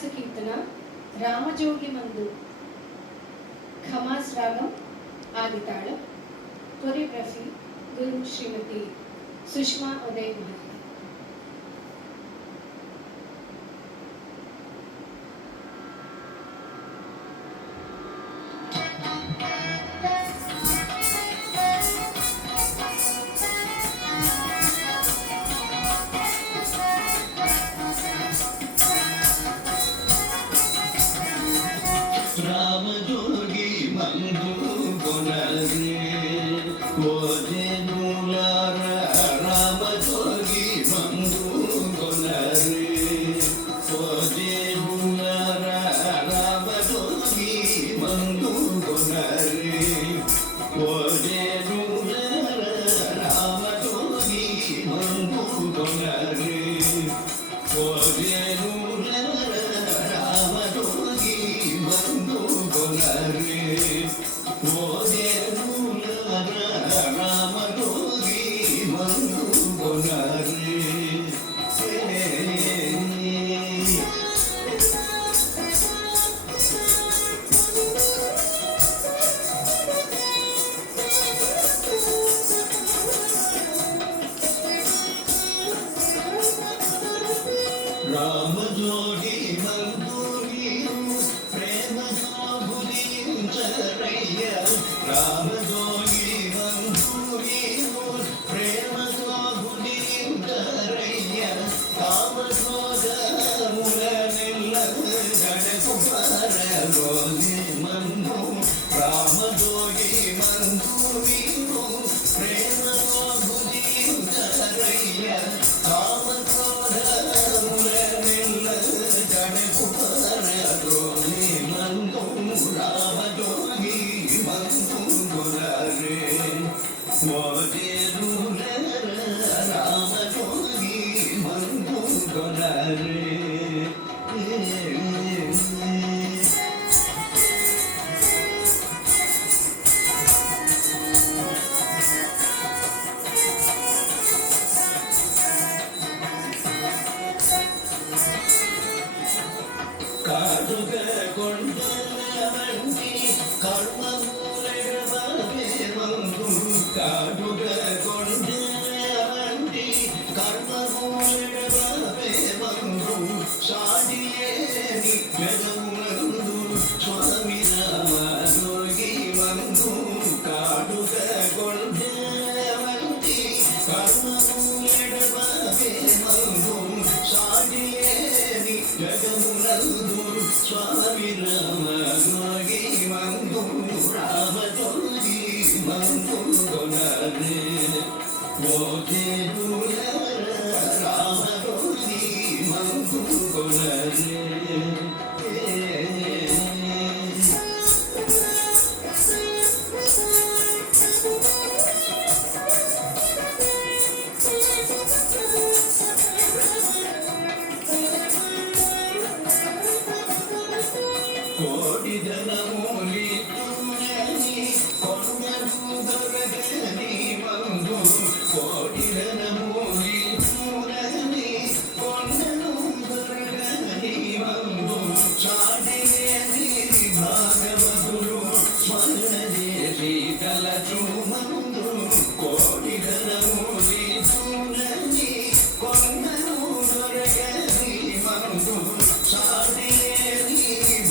శ్రీనివాస కీర్తన రామజోగి మందు ఖమాస్ రాగం ఆదితాళం. కొరియోగ్రఫీ గురు శ్రీమతి సుష్మా ఉదయ్ మహర్షి. రామజోగి మందు కొనరే ఓజనులార రామజోగి మందు కొనరే ఓజనులార రామజోగి మందు కొనరే ఓజనులార రామజోగి మందు కొనరే ఓజనులార రామజోగి మందు కొనరే ఓజనులార రామజోగి మందు కొనరే రామజోగి మందు ప్రేమ సాగులించరయ్య రామజోగి మందు ప్రేమ సాగులించరయ్య కామక్రోధముల నెల్ల గడకు పరగోగి మందు రామజోగి మందు ప్రేమ సాగులించరయ్య కామక్రోధముల నెల్ల గడకు పరగోగి మందు రామజోగి మందు కొనరే ఓజనులార రామజోగి మందు కొనరే కాటుక కొండవంటి కర్మమూలడవే మందు కాటుక కొండవంటి కర్మమూలడవే మందు సాడియేని జగమునందు స్వామి రామజోగి మందు కాటుక కొండవంటి కర్మమూలడవే మందు సాడియేని జగమునందు స్వామి రామజోగి మందు రామజోగి మందు కొనరే ఓజనులార రామజోగి మందు కొనరే కోటి ధనమూలి తులని కొండలు దొరకని మందు కోటి ధనమూలి తులని కొండలు దొరకని మందు సాటిలేని భాగవతులు స్మరణ చేసి కలచు మందు కోటి ధనమూలి తులని కొండలు దొరకని మందు సాటిలేని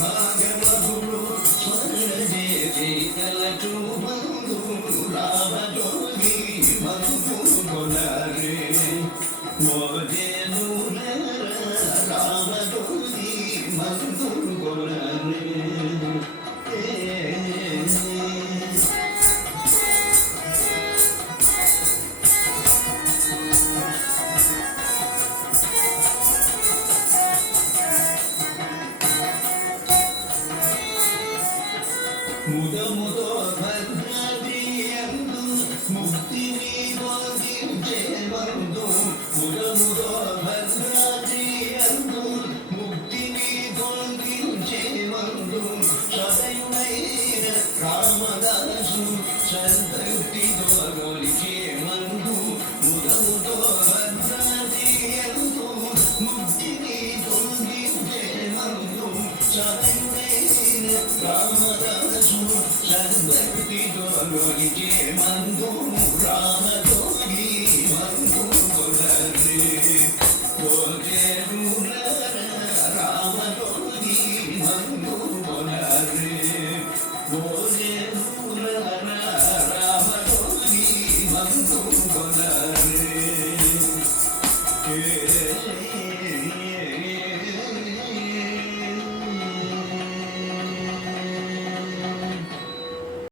భాగవతులు స్మరణ చేసి కలచు మందు రామజోగి మందు కొనరే ఓజనులార రామజోగి మందు కొనరే ముదముతో భద్రదియందు ముక్తిని బోధించే మందు ముదముతో భద్రదియందు ముక్తిని బోధించే మందు సదయుడైన రామదాసు సంతృప్తితో గొలిచే మందు ముదముతో భద్రదియందు ముక్తిని బోధించే మందు సదయుడైన రామదాసు చంద్రటి గోలికే మందు రామజోగి మందు కొలరే రామజోగి మందు కొలరే రామజోగి మందు కొలరే